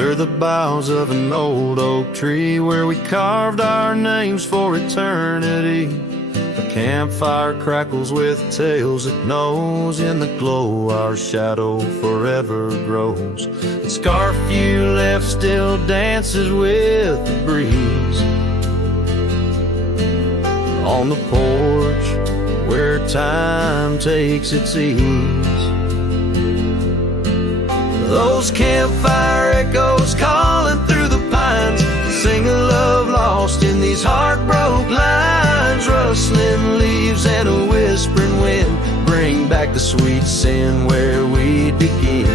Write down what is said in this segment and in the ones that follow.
under the boughs of an old oak tree where we carved our names for eternity. A campfire crackles with tales it knows. In the glow our shadow forever grows. The scarf you left still dances with the breeze on the porch where time takes its ease. Those campfire echoes calling through the pines sing a love lost in these heartbroken lines. Rustling leaves and a whispering wind bring back the sweet sin where we begin.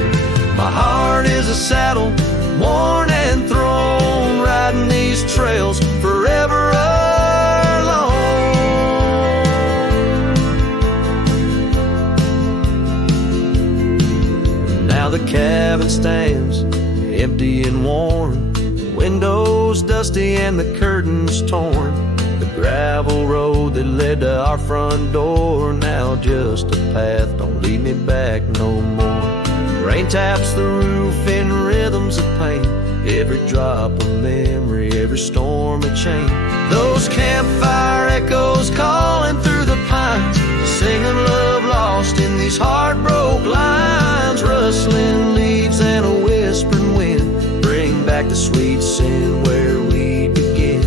My heart is a saddle, worn and thrown, riding these trails forever alone. Now the cabin stands empty and worn, windows dusty and the curtains torn. The gravel road that led to our front door, now just a path, don't lead me back no more. Rain taps the roof in rhythms of pain, every drop of memory, every storm a chain. Those campfire echoes calling through the pines, singing love lost in these heartbroken lines. Rustling leaves and a whispering wind bring back the sweet sin where we begin.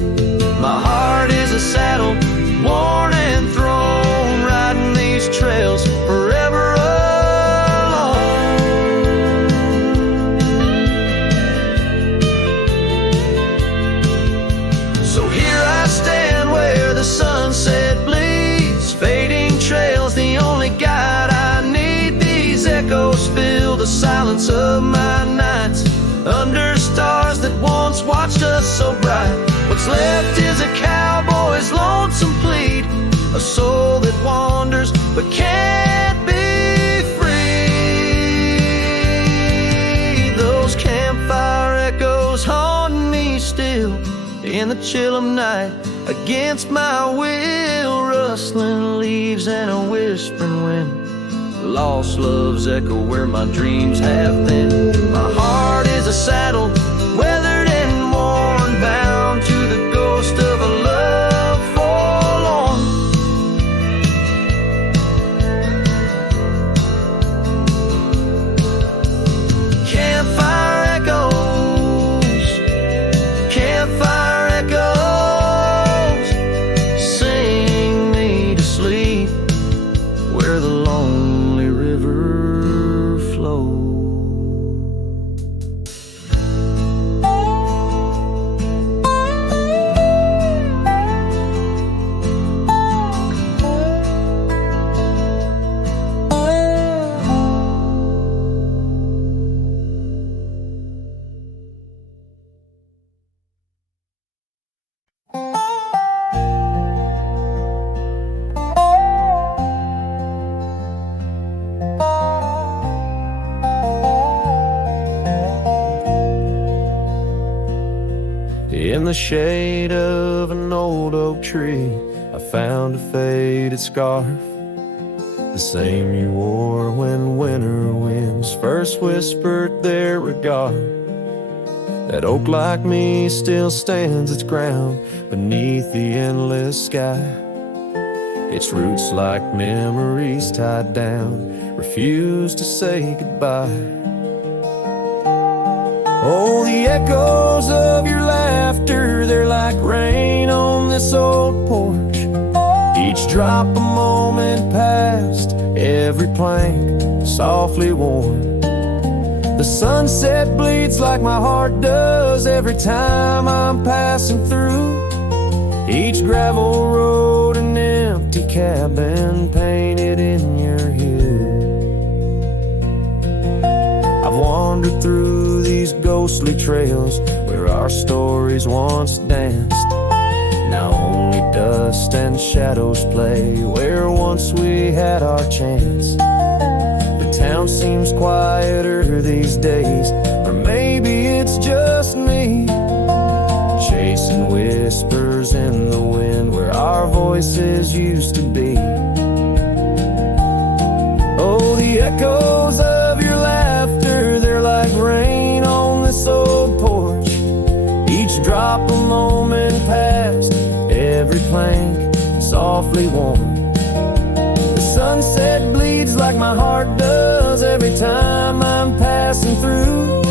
My heart is a saddle, worn and thrown, riding these trails forever alone. So here I stand where the sunset bleeds, fading trails, the only guide I need. These echoes fill the silence of my nights, under stars that once watched us so bright. What's left is a cowboy's lonesome plead, a soul that wanders but can't be free. Those campfire echoes haunt me still in the chill of night, against my will. Rustling leaves and a whispering wind, lost loves echo where my dreams have been. My heart is a saddle, weathered and worn, bound to the ghost of a love forlorn. Campfire echoes, campfire echoes, sing me to sleep where the lonely river flows. In the shade of an old oak tree, I found a faded scarf, the same you wore when winter winds first whispered their regard. That oak like me still stands its ground beneath the endless sky, its roots like memories tied down, refuse to say goodbye. Oh, the echoes of your laughter, they're like rain on this old porch. Each drop a moment past, every plank softly worn. The sunset bleeds like my heart does every time I'm passing through. Each gravel road, an empty cabin painted in your hue. I've wandered through these ghostly trails where our stories once danced. Now only dust and shadows play where once we had our chance. The town seems quieter these days, or maybe it's just me, chasing whispers in the wind where our voices used to be. Oh, the echoes of your laughter, they're like rain on this old warm. The sunset bleeds like my heart does every time I'm passing through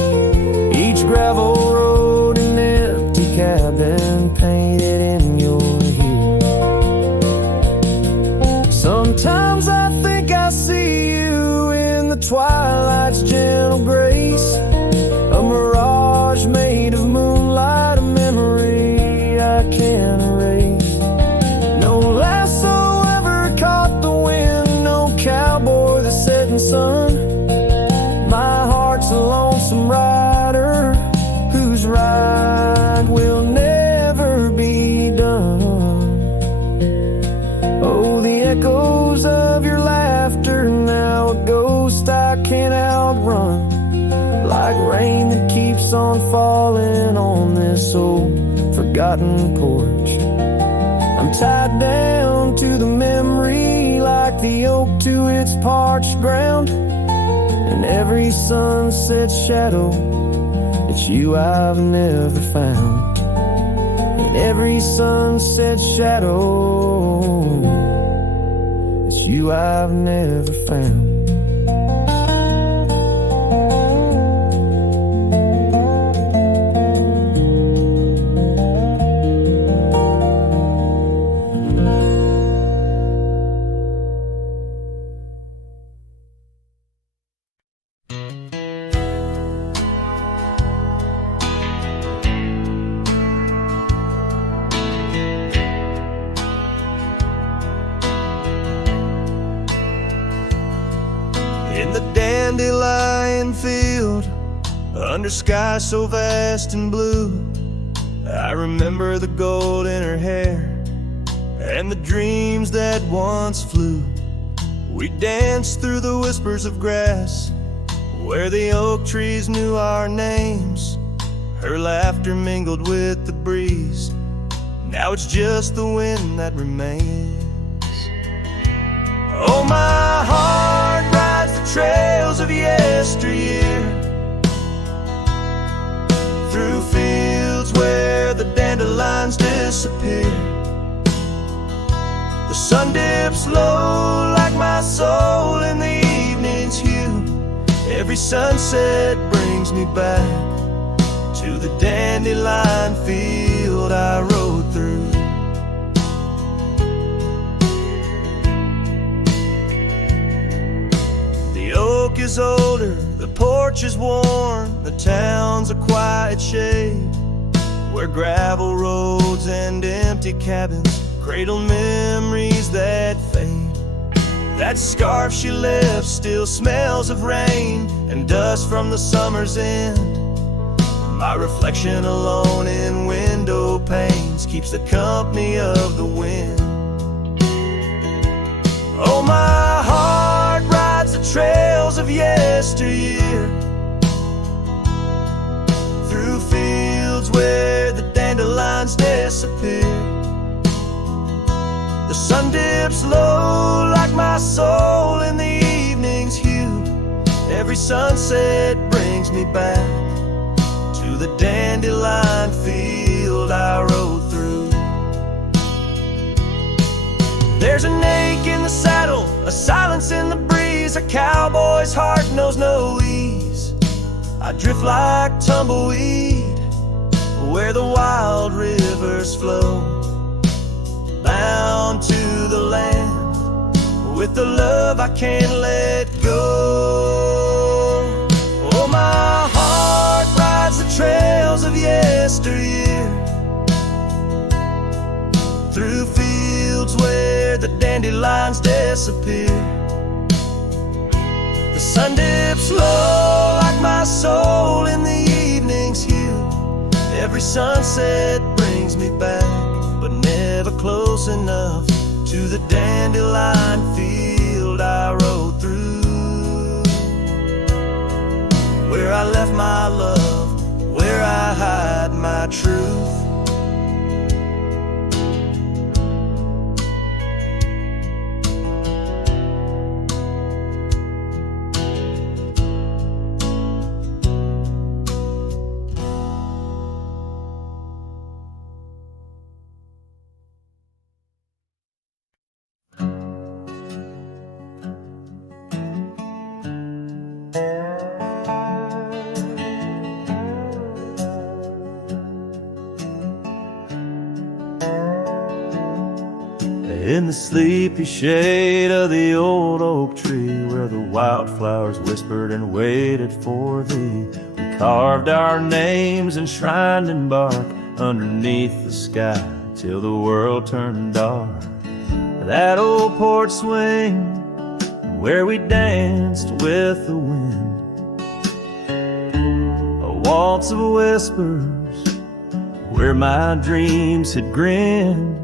each gravel road and empty cabin painted in your hue. Sometimes I think I see you in the twilight's gentle grace, a mirage made of moonlight, a memory I can't erase. No lasso ever caught the wind, no cowboy the setting sun. My heart's a lonesome rider whose ride will never be done. Oh, the echoes of your laughter, now a ghost I can't outrun, like rain that keeps on falling on this old forgotten porch. I'm tied down to the memory like the oak to its parched ground, and every sunset shadow, it's you I've never found. And every sunset shadow, it's you I've never found. In the dandelion field, under sky so vast and blue, I remember the gold in her hair and the dreams that once flew. We danced through the whispers of grass where the oak trees knew our names. Her laughter mingled with the breeze, now it's just the wind that remains. Oh, my heart rides the trails of yesteryear, through fields where the dandelions disappear. The sun dips low like my soul in the evening's hue. Every sunset brings me back to the dandelion field I rode through. The oak is older, the porch is worn, the town's a quiet shade, where gravel roads and empty cabins cradle memories that fade. That scarf she left still smells of rain and dust from the summer's end. My reflection alone in window panes keeps the company of the wind. Oh, my heart rides the trails of yesteryear, through fields where the dandelions disappear. The sun dips low like my soul in the evening's hue. Every sunset brings me back to the dandelion field I rode through. There's an ache in the saddle, a silence in the breeze. A cowboy's heart knows no ease. I drift like tumbleweed where the wild rivers flow, bound to the land with the love I can't let go. Oh, my heart rides the trails of yesteryear, through fields where the dandelions disappear. The sun dips low like my soul in the evening's hue. Every sunset brings me back, but never close enough to the dandelion field I rode through, where I left my love, where I hide my truth. In the sleepy shade of the old oak tree, where the wildflowers whispered and waited for thee, we carved our names enshrined in bark underneath the sky till the world turned dark. That old porch swing where we danced with the wind, a waltz of whispers where my dreams had grinned.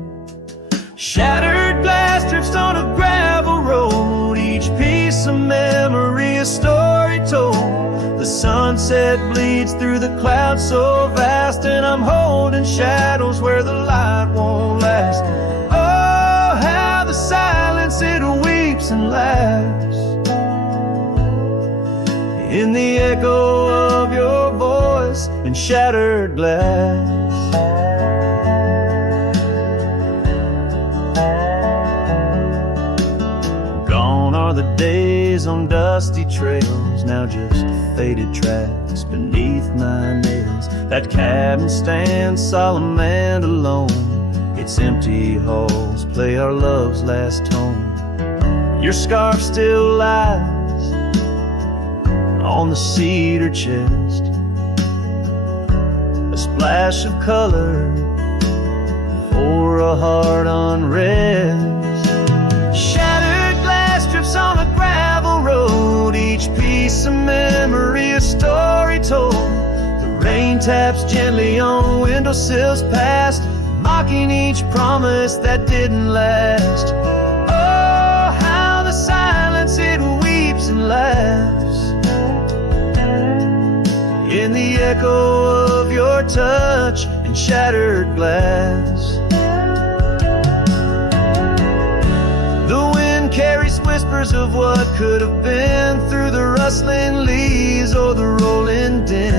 Shattered glass drifts on a gravel road, each piece of memory a story told. The sunset bleeds through the clouds so vast, and I'm holding shadows where the light won't last. Oh, how the silence it weeps and laughs in the echo of your voice and shattered glass. The days on dusty trails, now just faded tracks beneath my nails. That cabin stands solemn and alone, its empty halls play our love's last tone. Your scarf still lies on the cedar chest, a splash of color for a heart unrest. On a gravel road, each piece of memory a story told. The rain taps gently on windowsills past, mocking each promise that didn't last. Oh, how the silence it weeps and laughs in the echo of your touch and shattered glass. Carries whispers of what could have been through the rustling leaves or the rolling din.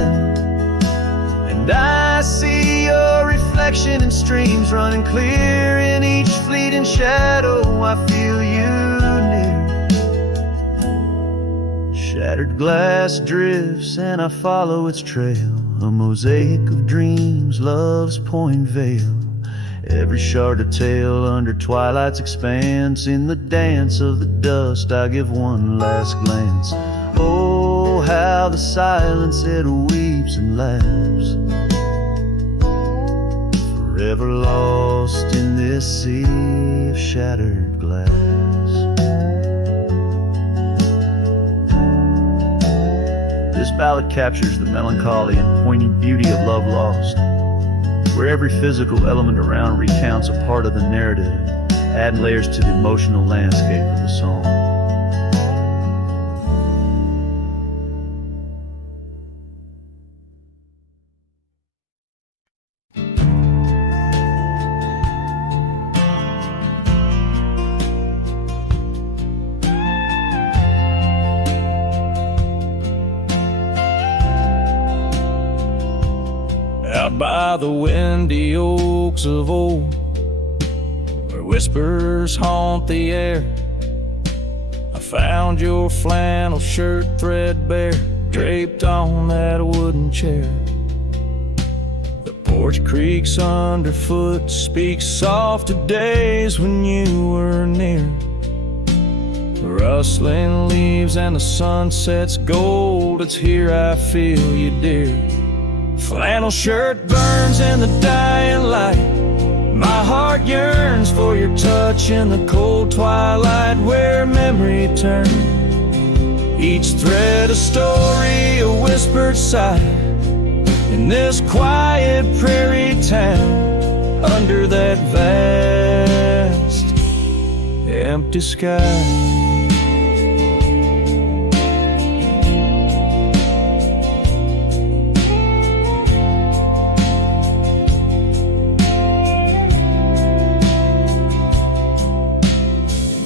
And I see your reflection in streams running clear in each fleeting shadow. I feel you near. Shattered glass drifts and I follow its trail, a mosaic of dreams, love's point veil. Every shard of tale under twilight's expanse, in the dance of the dust I give one last glance. Oh, how the silence it weeps and laughs, forever lost in this sea of shattered glass. This ballad captures the melancholy and poignant beauty of love lost, where every physical element around recounts a part of the narrative, adding layers to the emotional landscape of the song. Out by the windy oaks of old, where whispers haunt the air, I found your flannel shirt threadbare, draped on that wooden chair. The porch creaks underfoot, speaks soft of days when you were near. The rustling leaves and the sunset's gold, it's here I feel you, dear. Flannel shirt burns in the dying light, my heart yearns for your touch in the cold twilight, where memory turns, each thread a story, a whispered sigh, in this quiet prairie town, under that vast empty sky.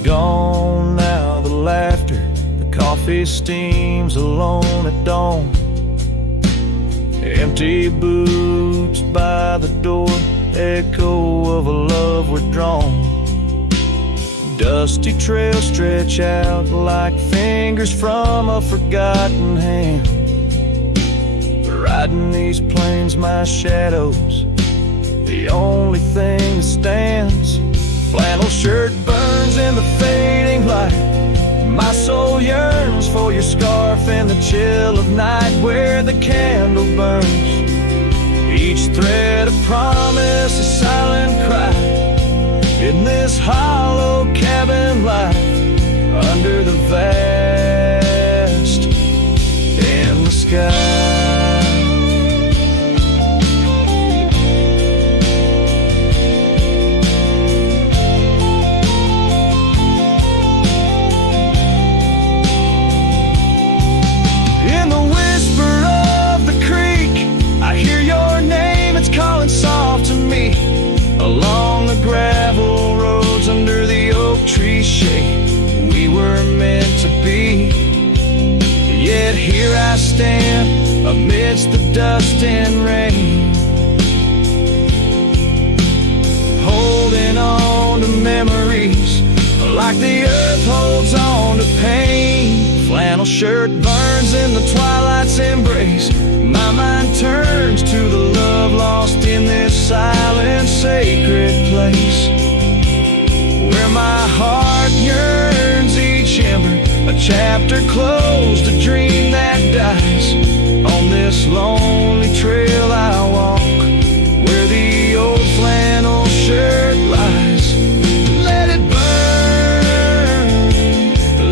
Gone now the laughter, the coffee steams alone at dawn. Empty boots by the door, echo of a love withdrawn. dusty trails stretch out like fingers from a forgotten hand. Riding these plains, my shadow's the only thing that stands. Flannel shirt burns in the fading light. My soul yearns for your scarf in the chill of night where the candle burns. Each thread of promise a silent cry in this hollow cabin life under the vast endless sky. Soft to me along the gravel roads under the oak tree shade. We were meant to be. Yet here I stand amidst the dust and rain, holding on to memories like the earth holds on to pain. Flannel shirt burns in the twilight's embrace. My mind turns to the love lost in this silent, sacred place, where my heart yearns each ember, a chapter closed, a dream that dies. On this lonely trail I walk, where the old flannel shirt lies. Let it burn,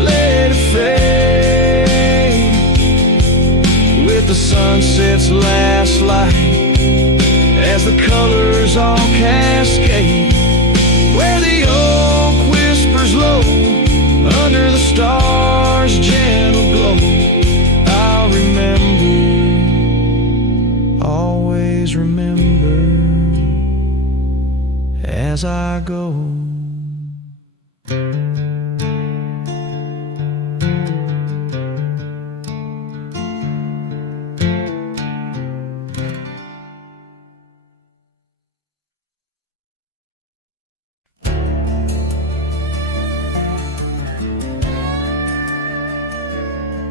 let it fade, with the sunset's last light as the colors all cascade, where the oak whispers low under the stars' gentle glow. I'll remember, always remember, as I go.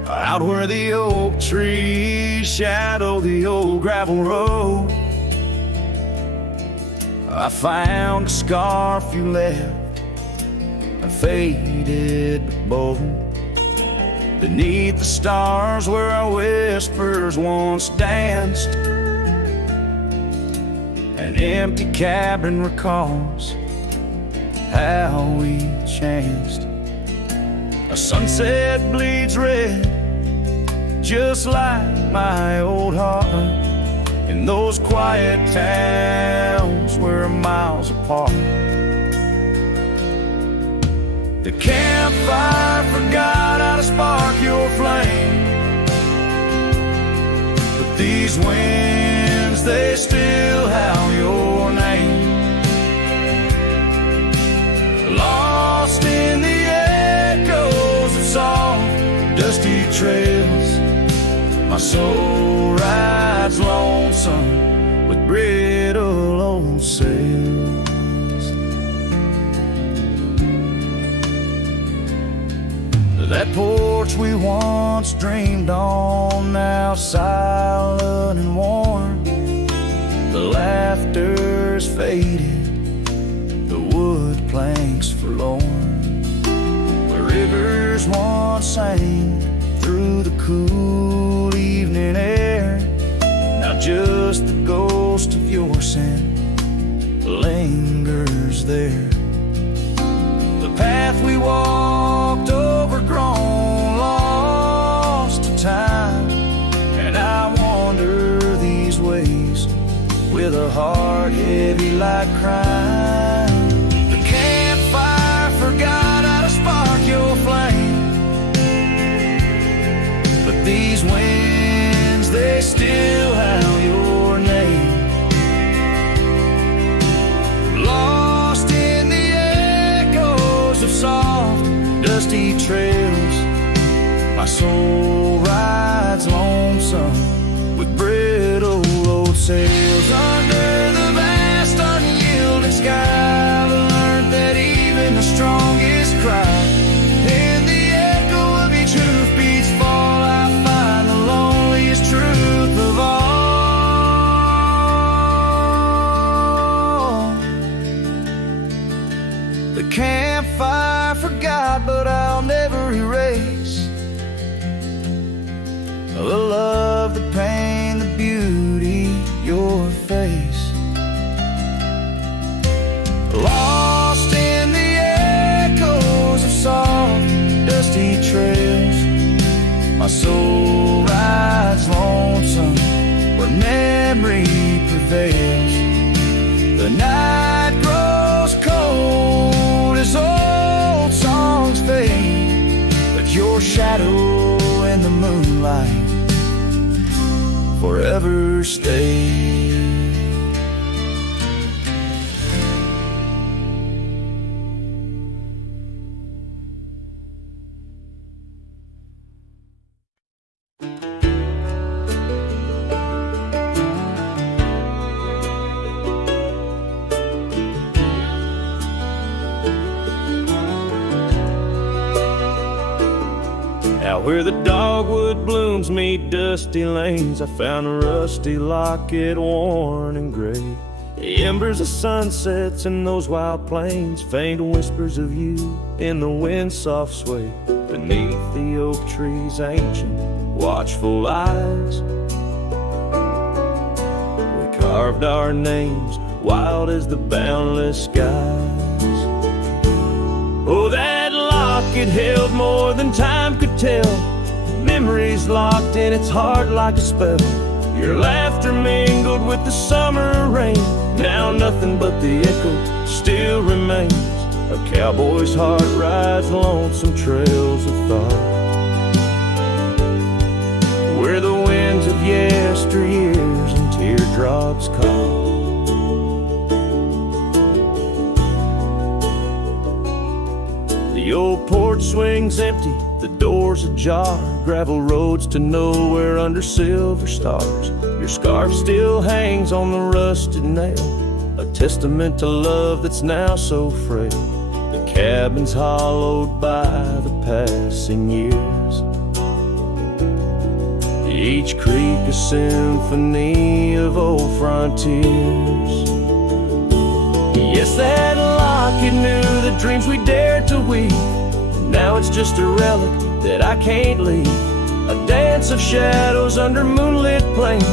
Out where the oak trees shadow the old gravel road, I found a scarf you left, a faded but bold. Beneath the stars where our whispers once danced, an empty cabin recalls how we chanced. A sunset bleeds red, just like my old heart, in those quiet towns we're miles apart. The campfire forgot how to spark your flame, but these winds, they still howl your name. Lost in the echoes of soft, dusty trails, my soul rides lonesome with brittle old sails. That porch we once dreamed on, now silent and warm. The laughter's faded, the wood planks forlorn. Where rivers once sang through the cool evening air, now just the ghost of your scent lingers there. The path we walked overgrown, lost to time, and I wander these ways with a heart heavy like crime. The campfire forgot how to spark your flame, but these winds, they still howl your name. Lost in the echoes of soft, dusty trails, my soul rides lonesome with brittle old sails. Under the vast unyielding sky, I've learned that even the strongest misery prevails. The night grows cold as old songs fade, but your shadow in the moonlight forever stays. Out where the dogwood blooms meet dusty lanes, I found a rusty locket worn and gray. The embers of sunsets in those wild plains, faint whispers of you in the wind's soft sway. Beneath the oak tree's ancient, watchful eyes, we carved our names, wild as the boundless skies. Oh, that locket held more than time could tell, memories locked in its heart like a spell. Your laughter mingled with the summer rain, now nothing but the echo still remains. A cowboy's heart rides lonesome trails of thought, where the winds of yesteryears and teardrops caught. The old porch swings empty, the doors ajar, gravel roads to nowhere under silver stars. Your scarf still hangs on the rusted nail, a testament to love that's now so frail. The cabin's hollowed by the passing years, each creek a symphony of old frontiers. Yes, that locket knew the dreams we dared to weave, now it's just a relic that I can't leave. A dance of shadows under moonlit plains,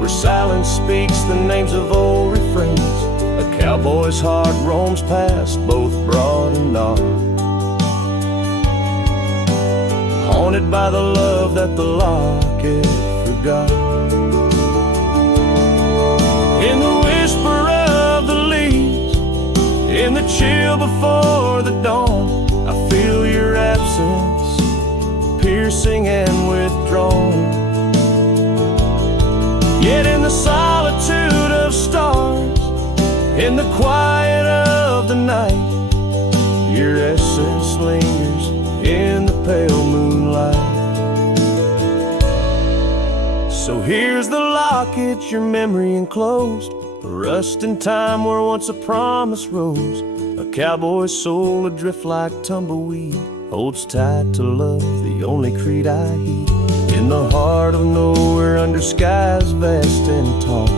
where silence speaks the names of old refrains. A cowboy's heart roams past both broad and dark, haunted by the love that the locket forgot. In the whisper of the leaves, in the chill before the dawn, I feel your absence, piercing and withdrawn. Yet in the solitude of stars, in the quiet of the night, your essence lingers in the pale moonlight. So here's the locket, your memory enclosed, a rust in time where once a promise rose. A cowboy's soul adrift like tumbleweed, holds tight to love, the only creed I heed. In the heart of nowhere, under skies vast and taut,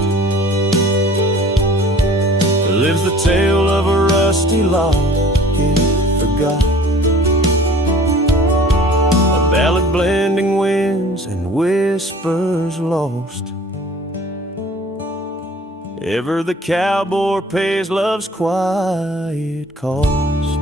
lives the tale of a rusty locket forgot. A ballad blending winds and whispers lost. Ever the cowboy pays love's quiet cost.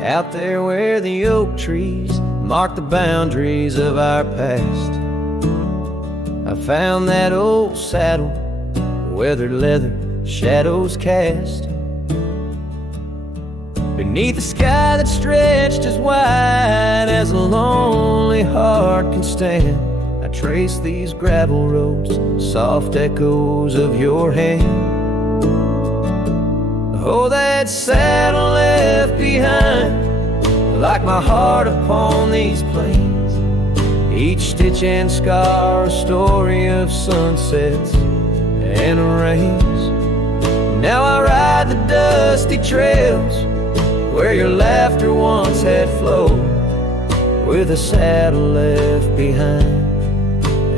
Out there where the oak trees mark the boundaries of our past, I found that old saddle, weathered leather, shadows cast. Beneath a sky that stretched as wide as a lonely heart can stand, I trace these gravel roads, soft echoes of your hand. Oh, that saddle left behind, like my heart upon these plains, each stitch and scar a story of sunsets and rains. Now I ride the dusty trails where your laughter once had flowed, with a saddle left behind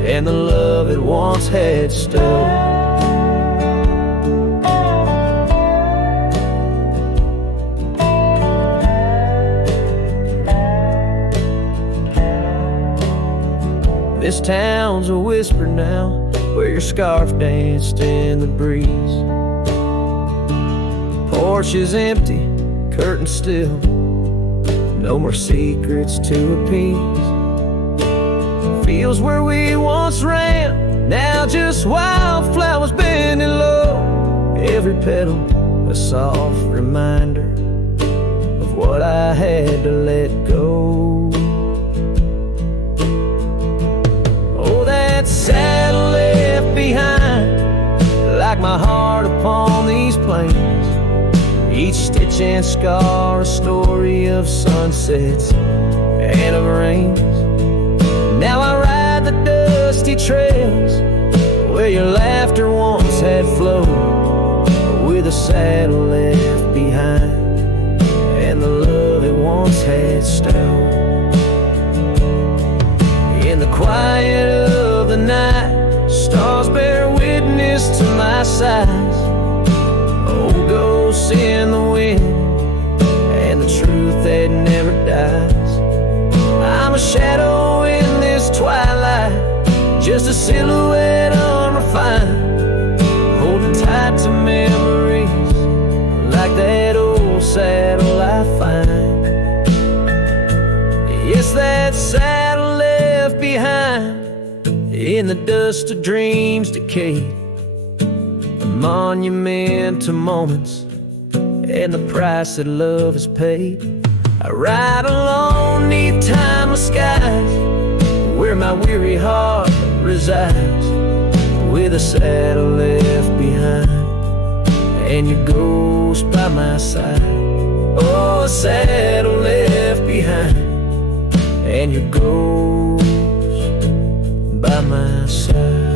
and the love it once had stole. This town's a whisper now, where your scarf danced in the breeze. Porch is empty, curtains still, no more secrets to appease. Fields where we once ran, now just wildflowers bending low. Every petal a soft reminder of what I had to let go. Oh, that saddle left behind, like my heart upon these plains. Each stitch and scar a story of sunsets and of rains. Now I ride the dusty trails where your laughter once had flowed, with a saddle left behind and the love it once had stole. In the quiet of the night, stars bear witness to my sighs. Old ghosts in the wind and the truth that never dies. I'm a shadow in this twilight, just a silhouette unrefined, holding tight to memories like that old saddle I find. Yes, that saddle left behind in the dust of dreams decayed, a monument to moments and the price that love has paid. I ride alone neath timeless skies, where my weary heart resides, with a saddle left behind and your ghost by my side. Oh, a saddle left behind and your ghost by my side.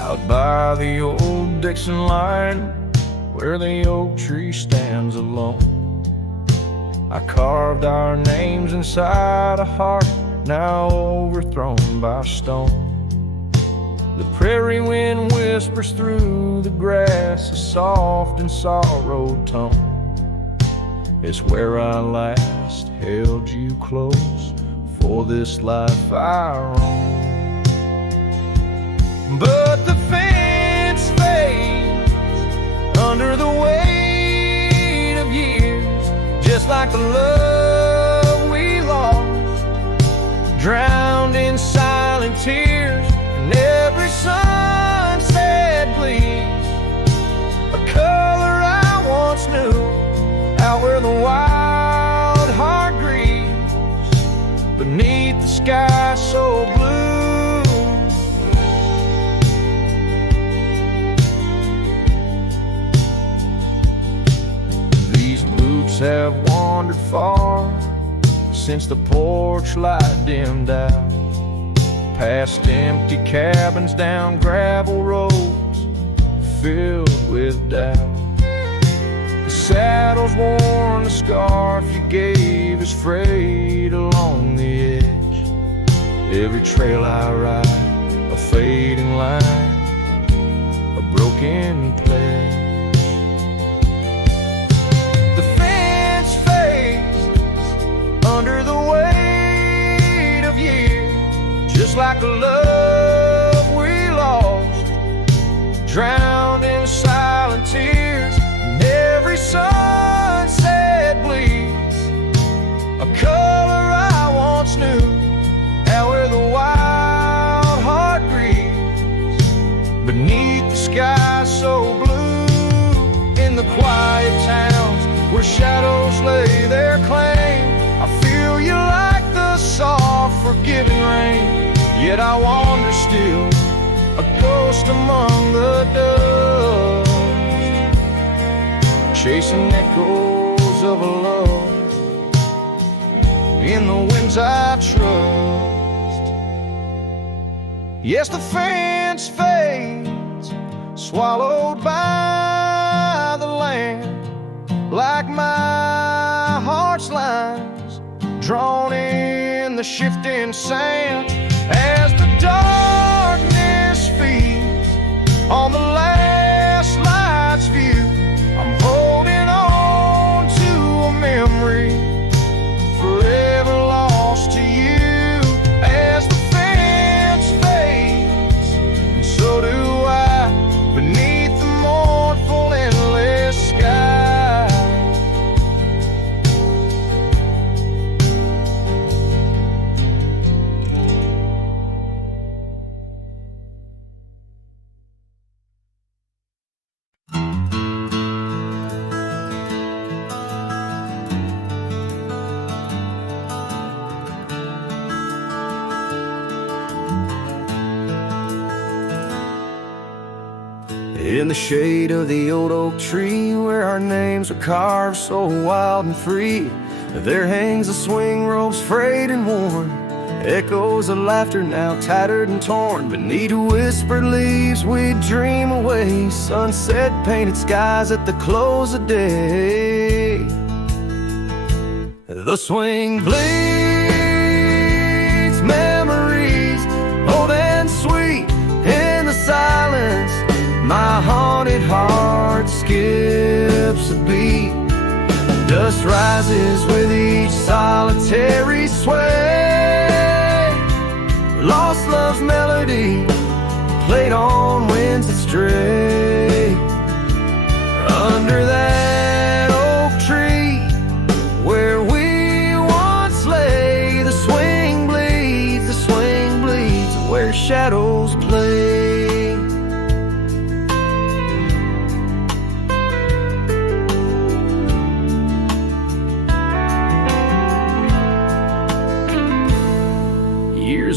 Out by the old Dixon line, where the oak tree stands alone, I carved our names inside a heart now overthrown by stone. The prairie wind whispers through the grass a soft and sorrowed tone. It's where I last held you close for this life I roam. But the fence fades under the weight of years, just like the love we lost, drowned in silent tears. And every sunset bleeds a color I once knew, out where the wild heart grieves beneath the sky so blue. Have wandered far since the porch light dimmed out, past empty cabins, down gravel roads filled with doubt. The saddle's worn, the scarf you gave is frayed along the edge. Every trail I ride, a fading line, a broken pledge. Under the weight of years, just like a love we lost, drowned in silent tears. And every sunset bleeds a color I once knew, out where the wild heart grieves beneath the sky so blue. In the quiet towns where shadows lay their claim, I feel you like the soft, forgiving rain. Yet I wander still, a ghost among the dust, chasing echoes of a love in the winds I trust. Yes, the fence fades, swallowed by the land, like my heart's lines drawn in the shifting sand. As the darkness feeds on the last light's view, I'm holding on to a memory forever lost to you. As the fence fades, and so do I, beneath the mournful endless sky. In the shade of the old oak tree, where our names were carved so wild and free, there hangs a swing rope's frayed and worn, echoes of laughter now tattered and torn. Beneath whispered leaves we dream away, sunset painted skies at the close of day. The swing bleeds memories, old and sweet, in the silence. My haunted heart skips a beat. Dust rises with each solitary sway. Lost love's melody, played on winds that stray. Under that oak tree, where we once lay, the swing bleeds, where shadows play.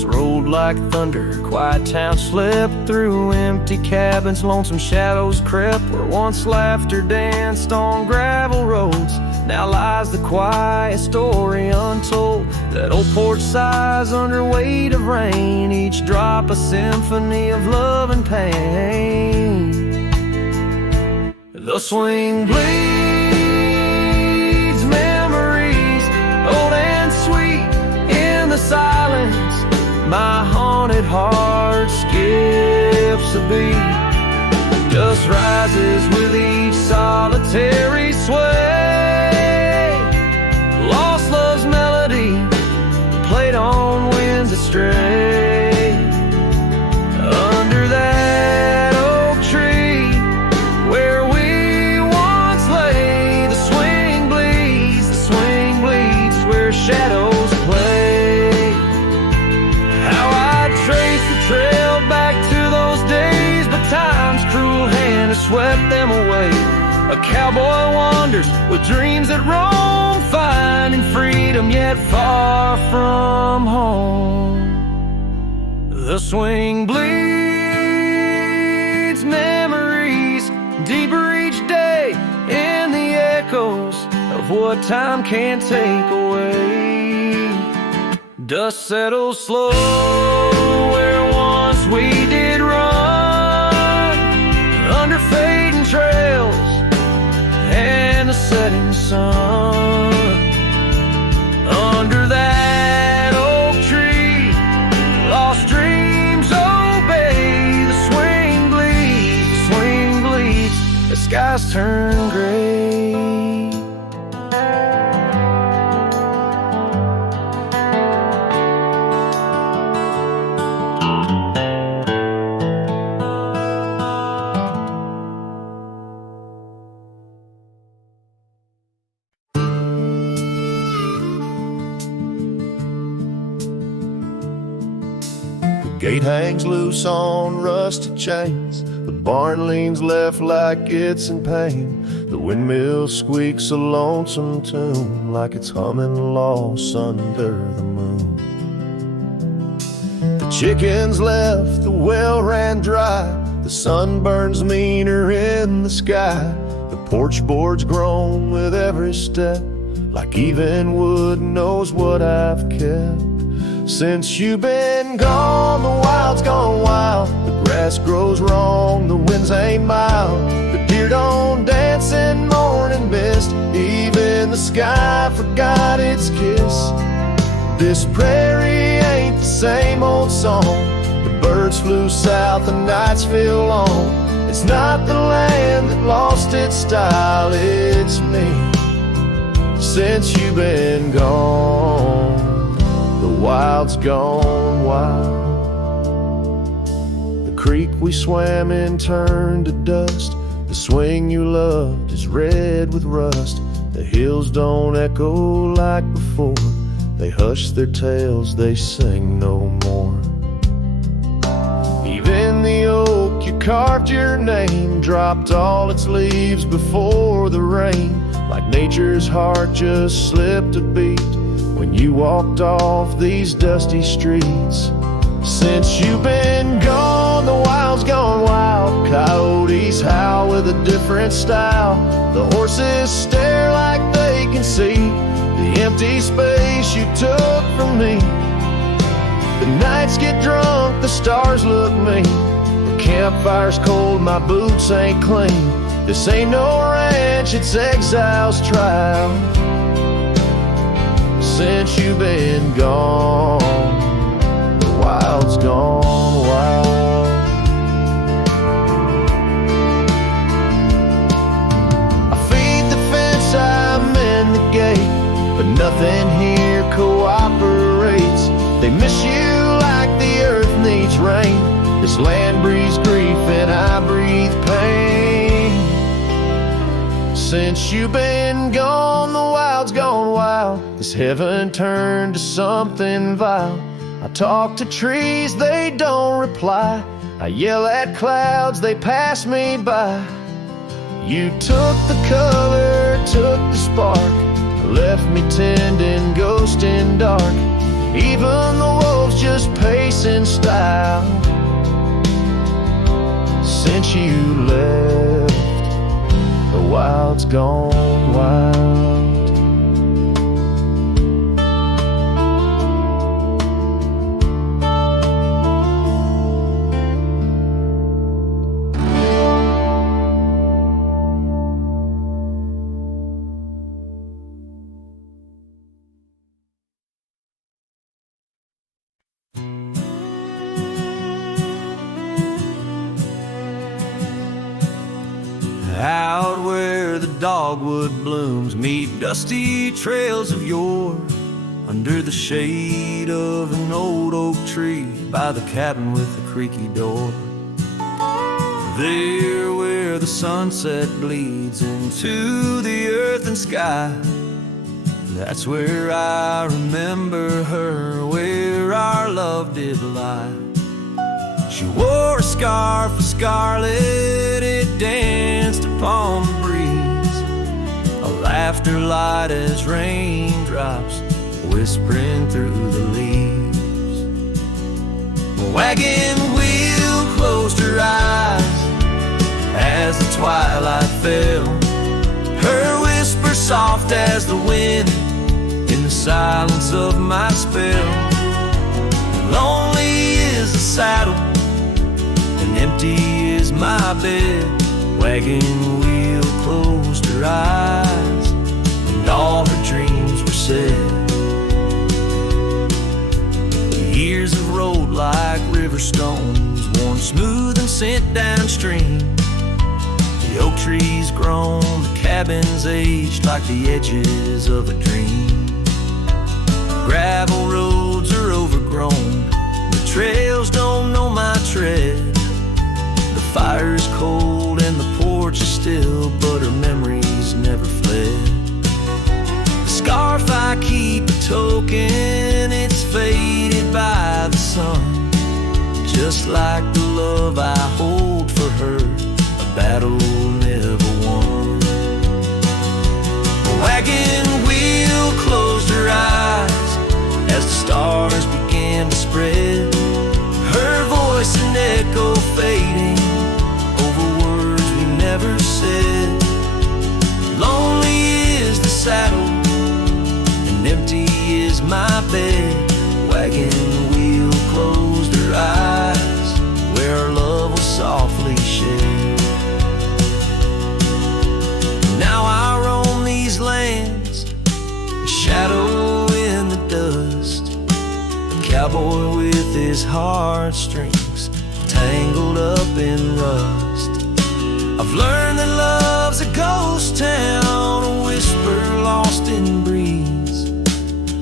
Rolled like thunder, quiet town slept through empty cabins, lonesome shadows crept where once laughter danced on gravel roads. Now lies the quiet story untold, that old porch sighs under weight of rain, each drop a symphony of love and pain. The swing bleeds memories, old and sweet, in the silence. My haunted heart skips a beat. Dust rises with each solitary sway. Lost love's melody, played on winds that stray. Under that oak tree, where we once lay, the swing bleeds, where shadows play. Trail back to those days, but time's cruel hand has swept them away. A cowboy wanders with dreams that roam, finding freedom yet far from home. The swing bleeds memories, deeper each day, in the echoes of what time can't take away. Dust settles slow where once we did run, under fading trails and the setting sun. Under that oak tree, lost dreams obey. The swing bleeds, the skies turn gray. Gate hangs loose on rusted chains. The barn leans left like it's in pain. The windmill squeaks a lonesome tune, like it's humming lost under the moon. The chickens left, the well ran dry. The sun burns meaner in the sky. The porch board's grown with every step, like even wood knows what I've kept. Since you've been gone, the wild's gone wild. The grass grows wrong, the winds ain't mild. The deer don't dance in morning mist, even the sky forgot its kiss. This prairie ain't the same old song. The birds flew south, the nights feel long. It's not the land that lost its style, it's me. Since you've been gone, the wild's gone wild. The creek we swam in turned to dust. The swing you loved is red with rust. The hills don't echo like before. They hush their tales, they sing no more. Even the oak you carved your name dropped all its leaves before the rain. Like nature's heart just slipped a beat when you walked off these dusty streets. Since you've been gone, the wild's gone wild. Coyotes howl with a different style. The horses stare like they can see the empty space you took from me. The nights get drunk, the stars look mean. The campfire's cold, my boots ain't clean. This ain't no ranch, it's exile's trial. Since you've been gone, the wild's gone wild. I feed the fence, I'm in the gate, but nothing here cooperates. They miss you like the earth needs rain. This land breathes grief and I breathe pain. Since you've been gone, the wild's gone wild. This heaven turned to something vile. I talk to trees, they don't reply. I yell at clouds, they pass me by. You took the color, took the spark, left me tending, ghosting dark. Even the wolves just pace in style. Since you left, the wild's gone wild. Out where the dogwood blooms meet dusty trails of yore, under the shade of an old oak tree by the cabin with the creaky door. There where the sunset bleeds into the earth and sky, that's where I remember her, where our love did lie. She wore a scarf of scarlet, it danced upon the breeze, a laughter light as raindrops whispering through the leaves. The wagon wheel closed her eyes as the twilight fell, her whisper soft as the wind in the silence of my spell. Lonely is the saddle, empty is my bed. Wagon wheel closed her eyes, and all her dreams were said. The years have rolled like river stones, worn smooth and sent downstream. The oak trees grown, the cabins aged like the edges of a dream. Gravel roads are overgrown, the trails don't know my tread. The fire's cold and the porch is still, but her memories never fled. The scarf I keep a token, it's faded by the sun, just like the love I hold for her, a battle never won. The wagon wheel closed her eyes as the stars began to spread, her voice an echo fading over words we never said. my bed. Wagon wheel closed her eyes, where our love was softly shed. Now I roam these lands, a shadow in the dust, a cowboy with his heartstrings tangled up in rust. I've learned that love's a ghost town, a whisper lost in breeze,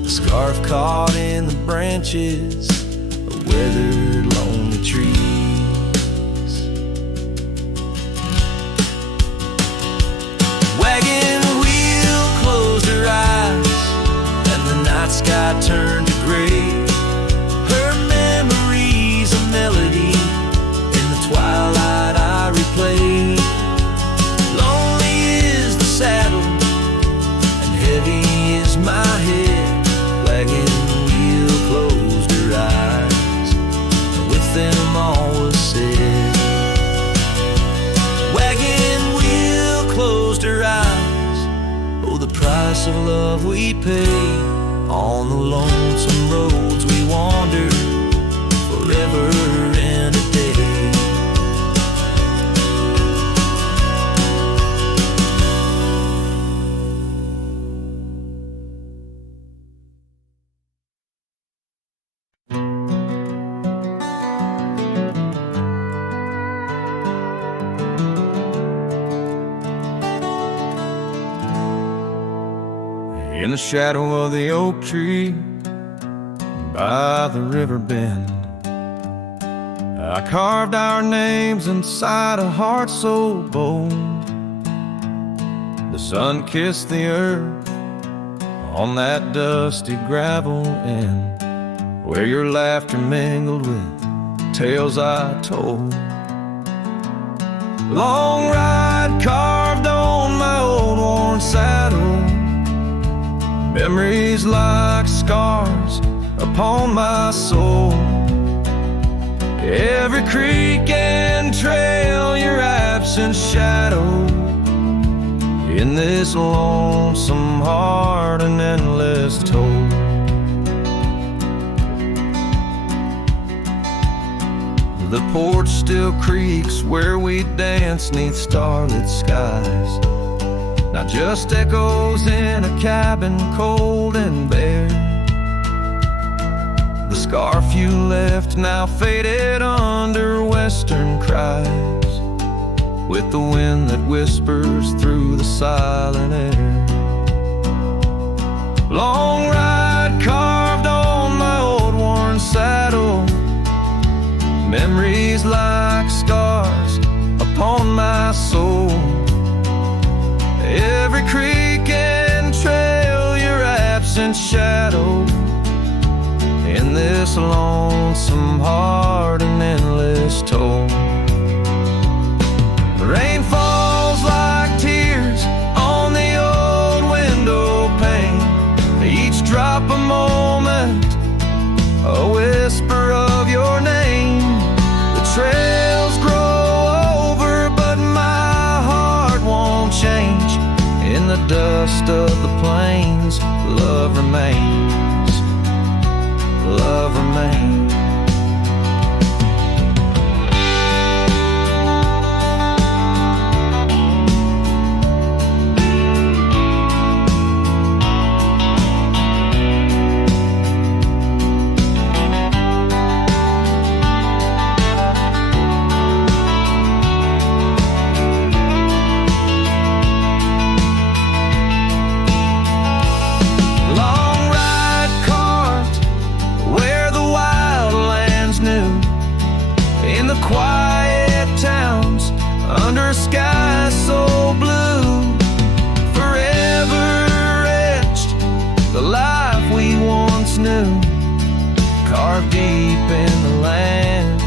a scarf caught in the branches of weathered lonely trees. Wagon wheel closed her eyes, and the night sky turned to gray. Her memories a melody, in the twilight I replay. Lonely is the saddle, and heavy is my head. Wagon wheel closed her eyes, and with them all was said. Wagon wheel closed her eyes, oh, the price of love we pay. On the lonesome roads we wander, forever and a day. In the shadow of the oak tree by the river bend, I carved our names inside a heart so bold. The sun kissed the earth on that dusty gravel end, where your laughter mingled with tales I told. Long ride carved on my old worn saddle, memories like scars upon my soul. Every creek and trail, your absent shadow, in this lonesome heart an endless toll. The porch still creaks where we dance 'neath starlit skies, not just echoes in a cabin cold and bare. The scarf you left now faded under western cries, with the wind that whispers through the silent air. Long ride carved on my old worn saddle, memories like scars upon my soul. Every creek and trail, your absent shadow, in this lonesome heart an endless toll. Rain falls like tears on the old window pane, each drop a moment, a whisper of your name. The trails grow over, but my heart won't change. In the dust of the plains, love remains, love remains. Quiet towns under skies so blue, forever etched the life we once knew, carved deep in the land,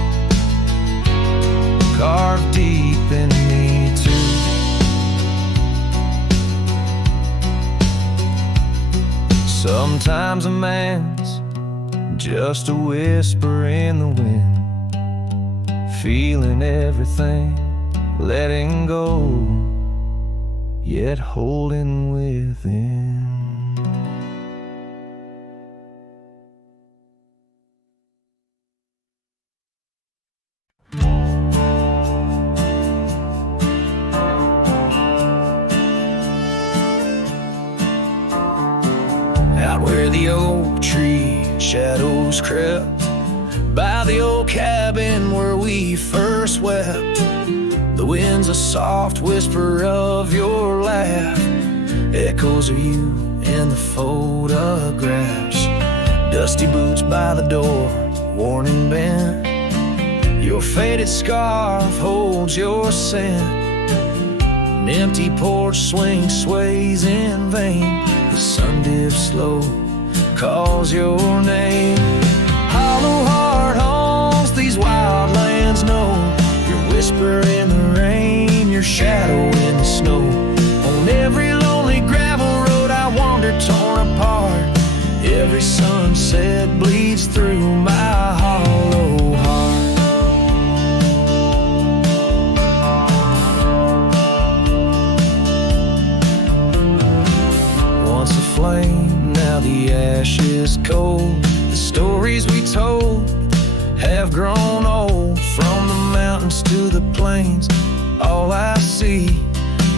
carved deep in me too. Sometimes a man's just a whisper in the wind, feeling everything, letting go, yet holding within. Right where the oak tree shadows crept, by the old cabin where we first wept. The wind's a soft whisper of your laugh, echoes of you in the photographs. Dusty boots by the door, worn and bent. Your faded scarf holds your scent. An empty porch swing sways in vain. The sun dips slow, calls your name. Hollow heart haunts these wild lands know. Your whisper in the rain, your shadow in the snow. On every lonely gravel road I wander torn apart. Every sunset bleeds through my hollow heart. Once a flame, now the ash is cold. The stories we told have grown old. From the mountains to the plains, all I see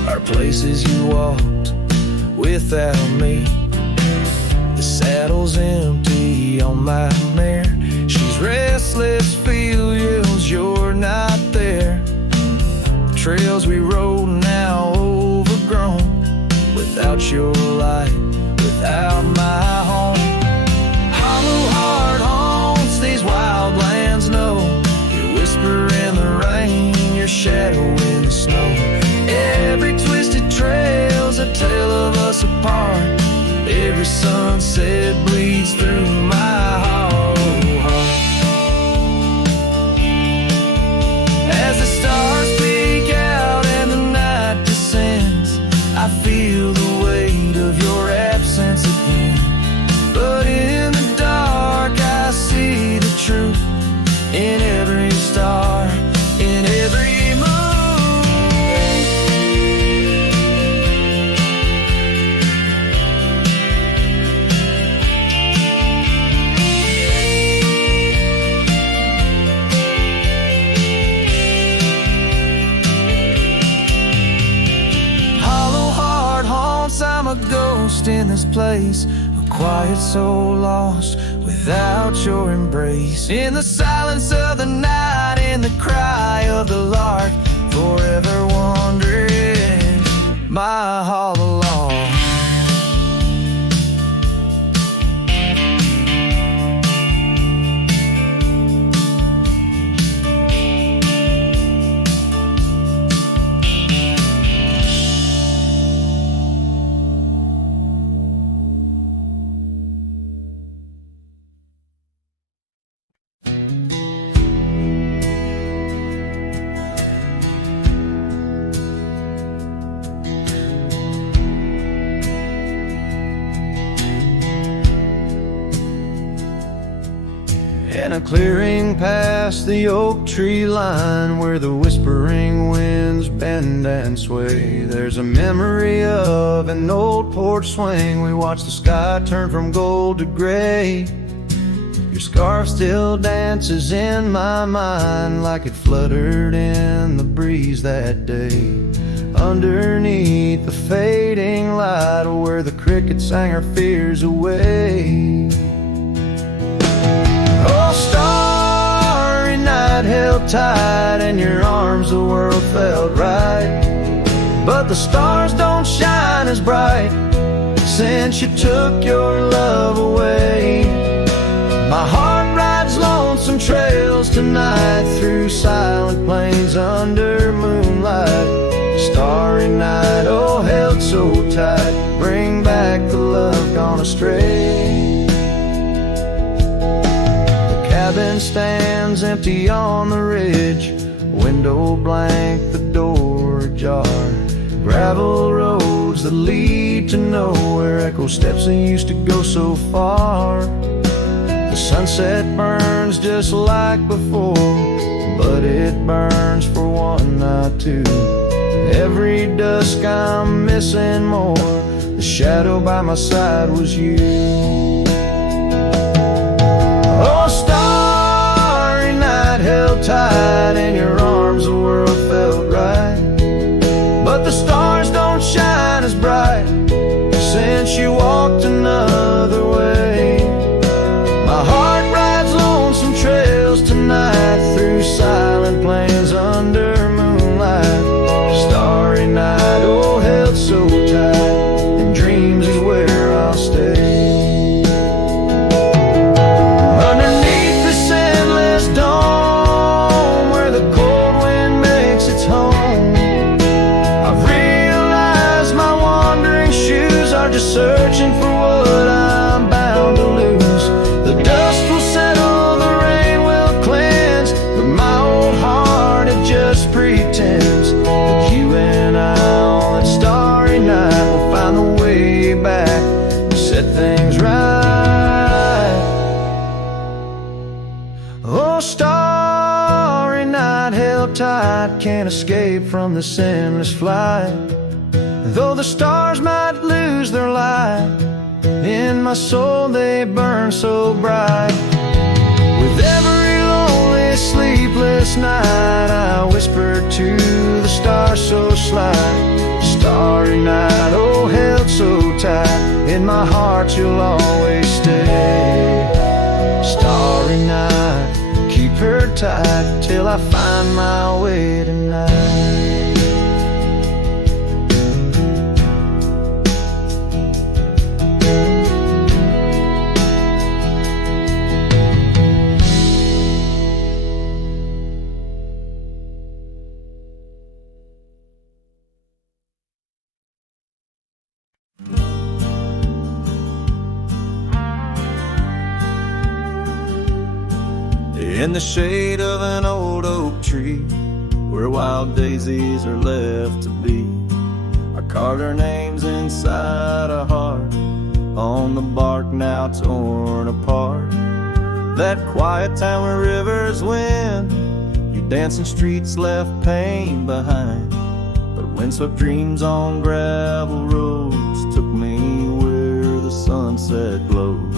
are places you walked without me. The saddle's empty on my mare. She's restless, feels you're not there. The trails we rode now overgrown, without your light, without my home. Hollow heart haunts these wild lands know. Your whisper in the rain, your shadow in the snow. Every twisted trail's a tale of us apart. Every sunset bleeds through my hollow heart. As the stars peek out and the night descends, I feel the weight of your absence again. But in the dark I see the truth in every star, in every I'm a ghost in this place, a quiet soul lost without your embrace. In the silence of the night, in the cry of the lark, forever wandering my hollow log. In a clearing past the oak tree line, where the whispering winds bend and sway, there's a memory of an old porch swing. We watched the sky turn from gold to gray. Your scarf still dances in my mind, like it fluttered in the breeze that day. Underneath the fading light, where the cricket sang her fears away. Oh, starry night held tight in your arms, the world felt right. But the stars don't shine as bright since you took your love away. My heart rides lonesome trails tonight, through silent plains under moonlight. Starry night, oh, held so tight, bring back the love gone astray. Cabin stands empty on the ridge, window blank, the door ajar. Gravel roads that lead to nowhere, echo steps that used to go so far. The sunset burns just like before, but it burns for one, not two. Every dusk I'm missing more, the shadow by my side was you. Oh, starry night held tight in your arms, the world felt right. But the stars don't shine as bright since you walked another other way. My heart rides lonesome trails tonight through silent plains under moonlight. Starry night, oh held so tight, and dreams is where I'll stay. Underneath this endless dome, where the cold wind makes its home, I've realized my wandering shoes are just searching for what I'm bound to lose. The dust will settle, the rain will cleanse, but my old heart, it just pretends that you and I on that starry night will find the way back and set things right. Oh, starry night, held tight, can't escape from this endless flight. Though the stars might lose their light, in my soul they burn so bright. With every lonely, sleepless night, I whisper to the stars so slight. Starry night, oh held so tight, in my heart you'll always stay. Starry night, keep her tight till I find my way tonight. In the shade of an old oak tree, where wild daisies are left to be, I carved our names inside a heart on the bark now torn apart. That quiet town where rivers win, your dancing streets left pain behind, but windswept dreams on gravel roads took me where the sunset glows.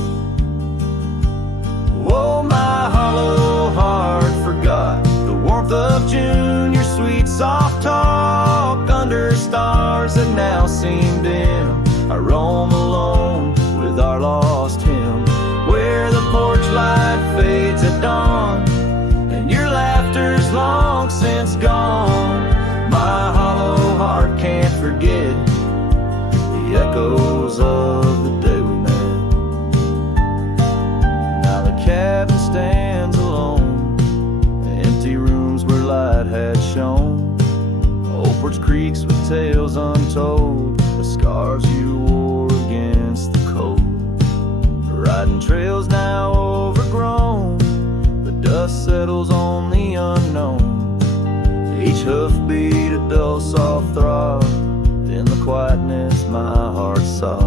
Oh, my hollow heart forgot the warmth of June, your sweet soft talk under stars that now seem dim. I roam alone with our lost hymn, where the porch light fades at dawn and your laughter's long since gone. My hollow heart can't forget the echoes of the day we met. Cabin stands alone, empty rooms where light had shone, old porch creaks with tales untold, the scars you wore against the cold. Riding trails now overgrown, the dust settles on the unknown, each hoofbeat a dull soft throb, in the quietness my heart saw.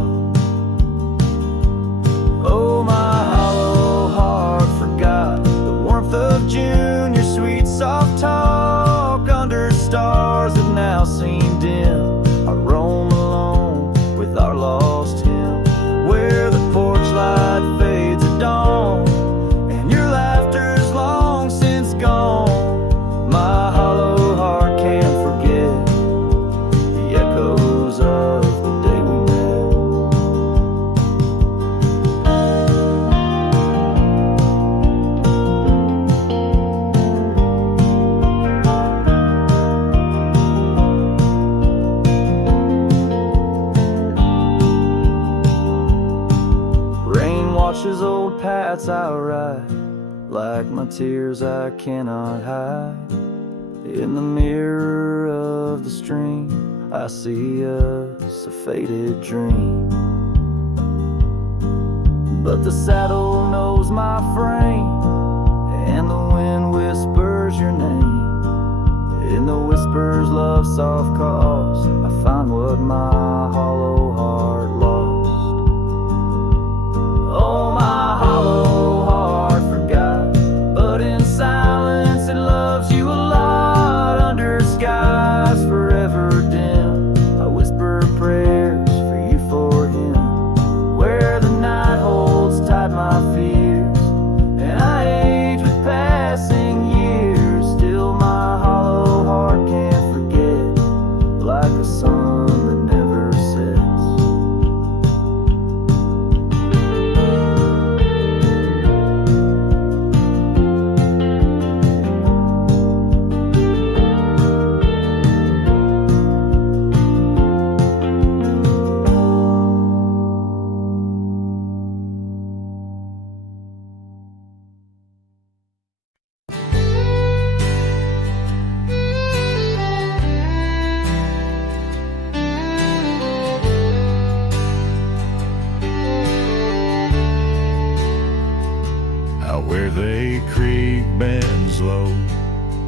Oh, my hollow heart forgot the warmth of June, your sweet soft talk under stars that now seem dim. I roam alone with our lost hymn, where the porch light fades at dawn and your laughter's long since gone. My hollow heart can't forget the echoes of the day we met. Washes old paths I ride, like my tears I cannot hide. In the mirror of the stream, I see us a faded dream. But the saddle knows my frame, and the wind whispers your name. In the whispers love soft calls, I find what my hollow heart lost. Oh, my hollow heart forgot, but in silence it loves you a lot. Under skies forever dim, I whisper prayers for you, for him, where the night holds tight my fears, and I age with passing years. Still my hollow heart can't forget, like a sun that never sets. Gray Creek bends low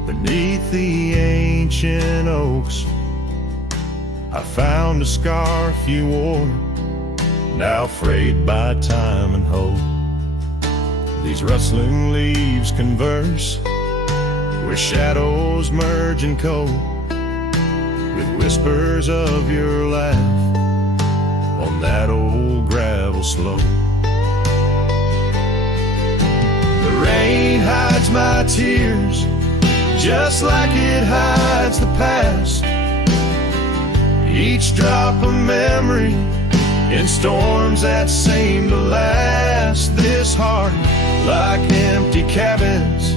beneath the ancient oaks. I found a scarf you wore, now frayed by time and hope. These rustling leaves converse where shadows merge and cope, with whispers of your laugh on that old gravel slope. The rain hides my tears just like it hides the past. Each drop a memory in storms that seem to last. This heart, like empty cabins,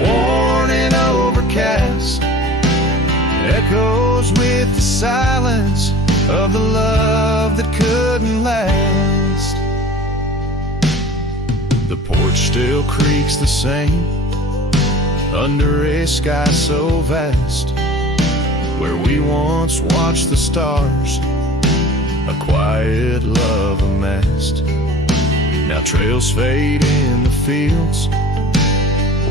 worn and overcast, echoes with the silence of the love that couldn't last. The porch still creaks the same under a sky so vast, where we once watched the stars, a quiet love amassed. Now trails fade in the fields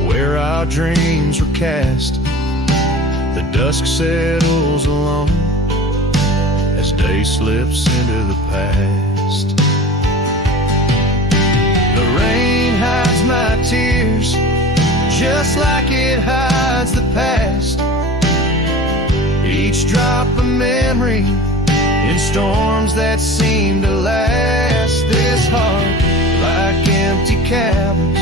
where our dreams were cast. The dusk settles alone as day slips into the past. The rain hides my tears just like it hides the past. Each drop a memory in storms that seem to last. This heart, like empty cabins,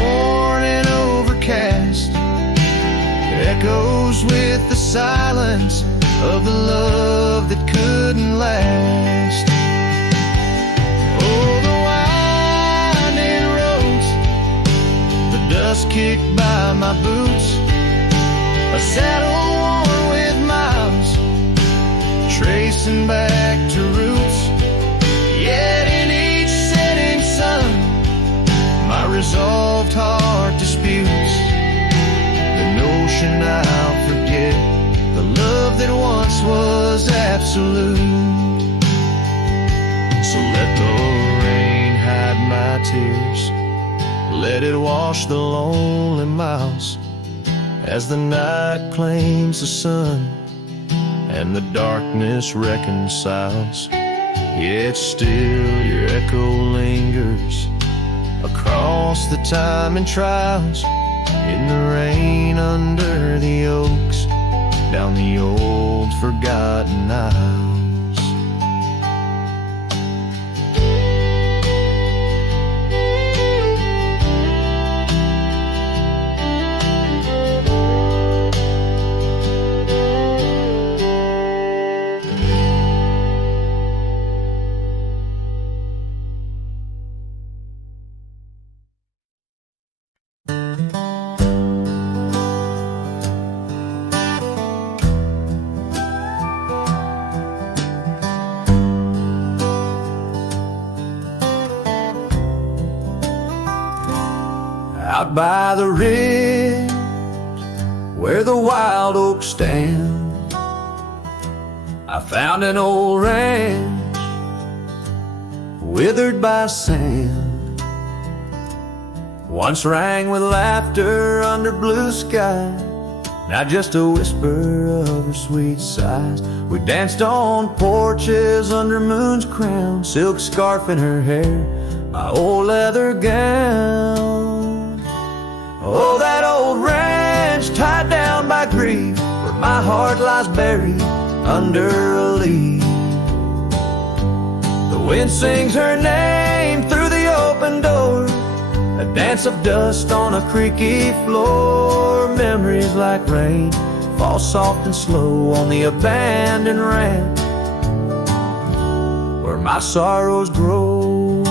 worn and overcast, echoes with the silence of the love that couldn't last. Oh, the winding roads, the dust kicked by my boots, a saddle worn with miles, tracing back to roots. Yet in each setting sun, my resolved heart disputes the notion I'll forget the love that once was absolute. So let the rain hide my tears, let it wash the lonely miles, as the night claims the sun and the darkness reconciles. Yet still your echo lingers across the time and trials, in the rain under the oaks, down the old forgotten aisles. Out by the ridge where the wild oaks stand, I found an old ranch withered by sand. Once rang with laughter under blue sky, now just a whisper of her sweet sighs. We danced on porches under moon's crown, silk scarf in her hair, my old leather gown. Oh, that old ranch tied down by grief, where my heart lies buried under a leaf. The wind sings her name through the open door, a dance of dust on a creaky floor. Memories like rain fall soft and slow on the abandoned ranch where my sorrows grow.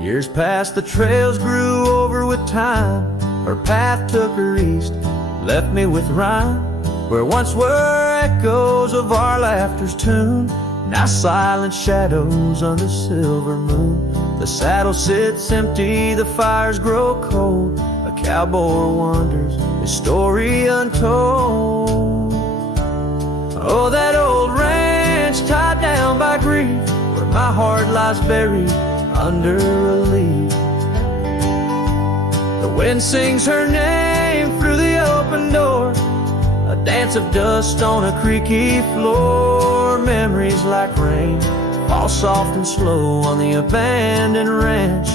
Years passed, the trails grew over with time. Her path took her east, left me with rhyme, where once were echoes of our laughter's tune, now silent shadows under silver moon. The saddle sits empty, the fires grow cold, a cowboy wanders, his story untold. Oh, that old ranch tied down by grief, where my lies buried under a leaf. The wind sings her name through the open door, a dance of dust on a creaky floor. Memories like rain fall soft and slow on the abandoned ranch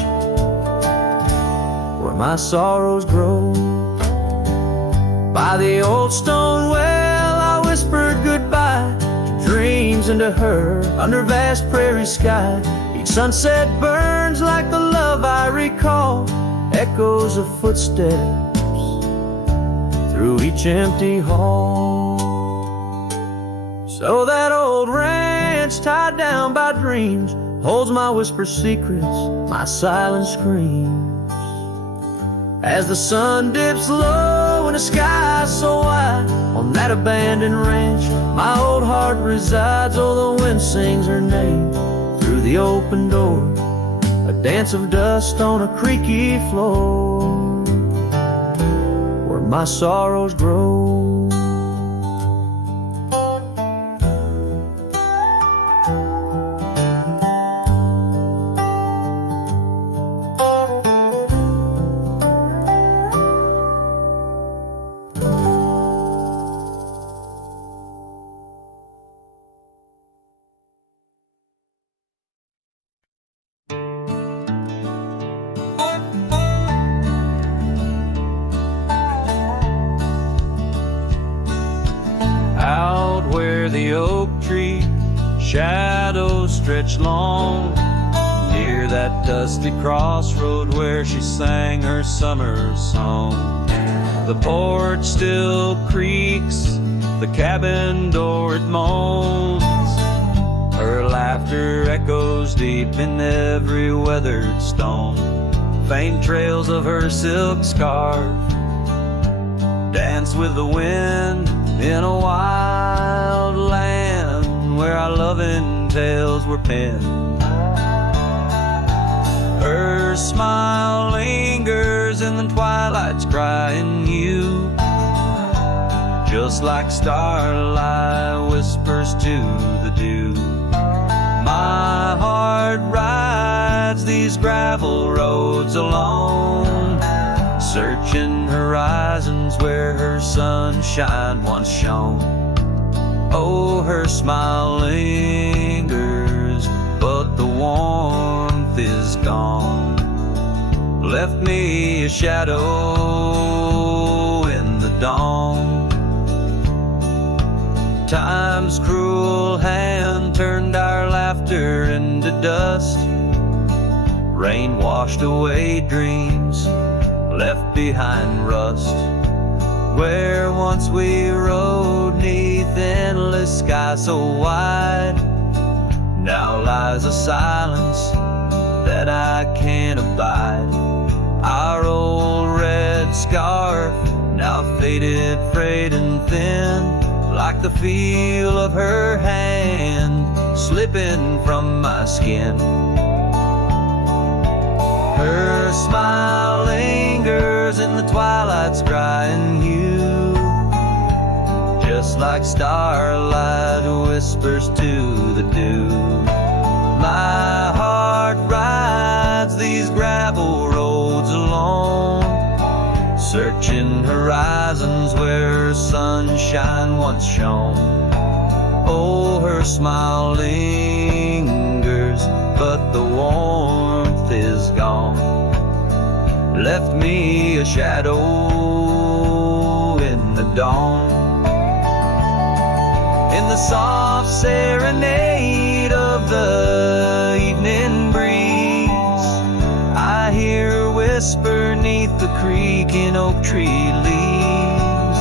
where my sorrows grow. By the old stone well I whispered goodbye to dreams and to her under vast prairie sky. Each sunset burns like the love I recall, echoes of footsteps through each empty hall. So that old ranch tied down by dreams holds my whispered secrets, my silent screams. As the sun dips low in a sky so wide, on that abandoned ranch my old heart resides. Oh, the wind sings her name through the open door, a dance of dust on a creaky floor where my sorrows grow. The oak tree shadows stretch long near that dusty crossroad where she sang her summer song. The porch still creaks, the cabin door it moans, her laughter echoes deep in every weathered stone. Faint trails of her silk scarf dance with the wind in a wild land where our loving tales were penned. Her smile lingers in the twilight's crying hue, just like starlight whispers to the dew. My heart rides these gravel roads alone, searching horizons where her sunshine once shone. Oh, her smile lingers, but the warmth is gone. Left me a shadow in the dawn. Time's cruel hand turned our laughter into dust. Rain washed away dreams, left behind rust. Where once we rode neath endless sky so wide, now lies a silence that I can't abide. Our old red scarf, now faded, frayed and thin, like the feel of her hand slipping from my skin. Her smile lingers in the twilight's crying hue, just like starlight whispers to the dew. My heart rides these gravel roads alone, searching horizons where sunshine once shone. Oh, her smile lingers, but the warmth is gone. Left me a shadow in the dawn. In the soft serenade of the evening breeze, I hear her whisper neath the creaking oak tree leaves.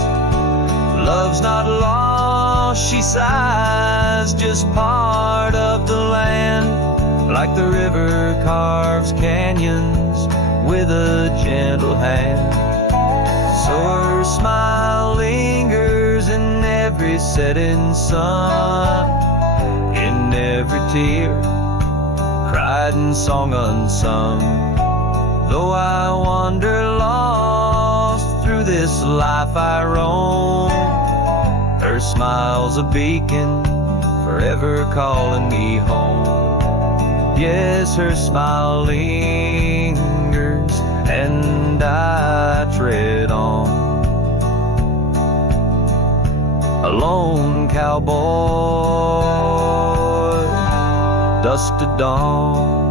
Love's not lost, she sighs, just part of the land, like the river carves canyons with a gentle hand. So her smile lingers in every setting sun, in every tear cried and song unsung. Though I wander lost through this life I roam, her smile's a beacon forever calling me home. Yes, her smile lingers, and I tread on. A lone cowboy, dusk to dawn.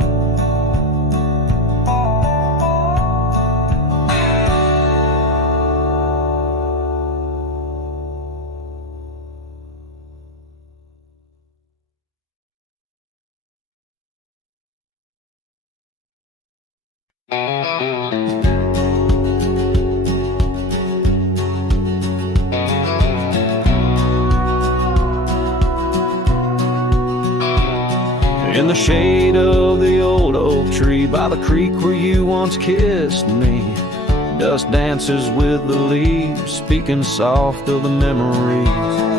In the shade of the old oak tree by the creek where you once kissed me, dust dances with the leaves, speaking soft of the memories.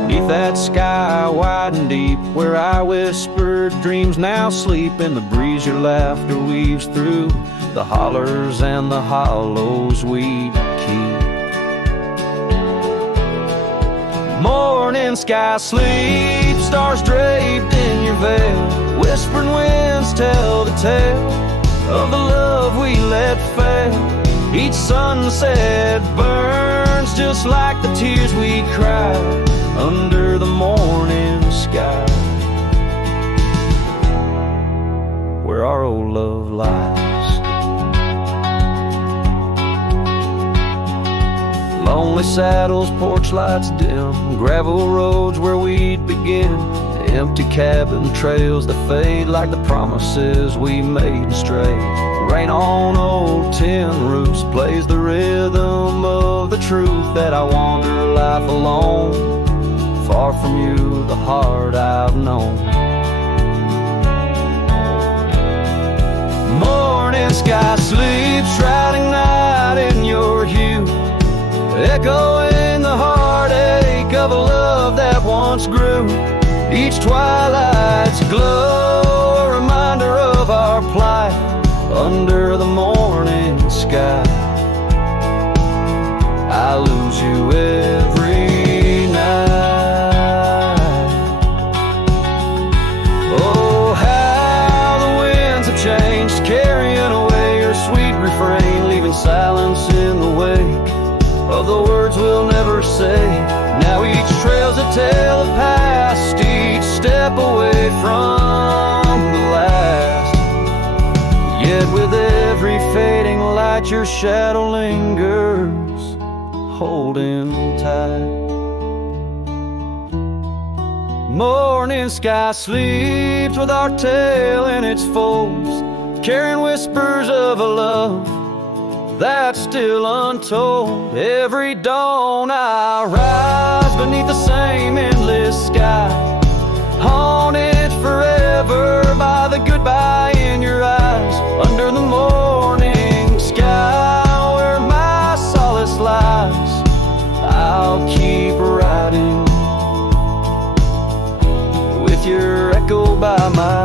Neath that sky wide and deep where I whispered dreams now sleep in the breeze your laughter weaves through the hollers and the hollows we'd keep. Morning sky sleep, stars draped in your veil, whispering winds tell the tale of the love we let fail. Each sunset burns just like the tears we cried under the morning sky, where our old love lies. Lonely saddles, porch lights dim, gravel roads where we'd begin, empty cabin trails that fade like the promises we made and strayed. Rain on old tin roofs plays the rhythm of the truth that I wander life alone, far from you, the heart I've known. Morning sky sleeps, shrouding night in your hue, echoing the heartache of a love that once grew. Each twilight's glow, a reminder of our plight under the morning sky. I lose you every night. Oh, how the winds have changed, carrying away your sweet refrain, leaving silence in the wake of the words we'll never say. Now each trail's a tale of past, each step away from the last. Yet with every fading light your shadow lingers, holding tight. Morning sky sleeps with our tale in its folds, carrying whispers of a love that's still untold. Every dawn I rise beneath the same endless sky, haunted forever by the goodbye in your eyes. Under the morning sky where my solace lies, I'll keep riding with your echo by my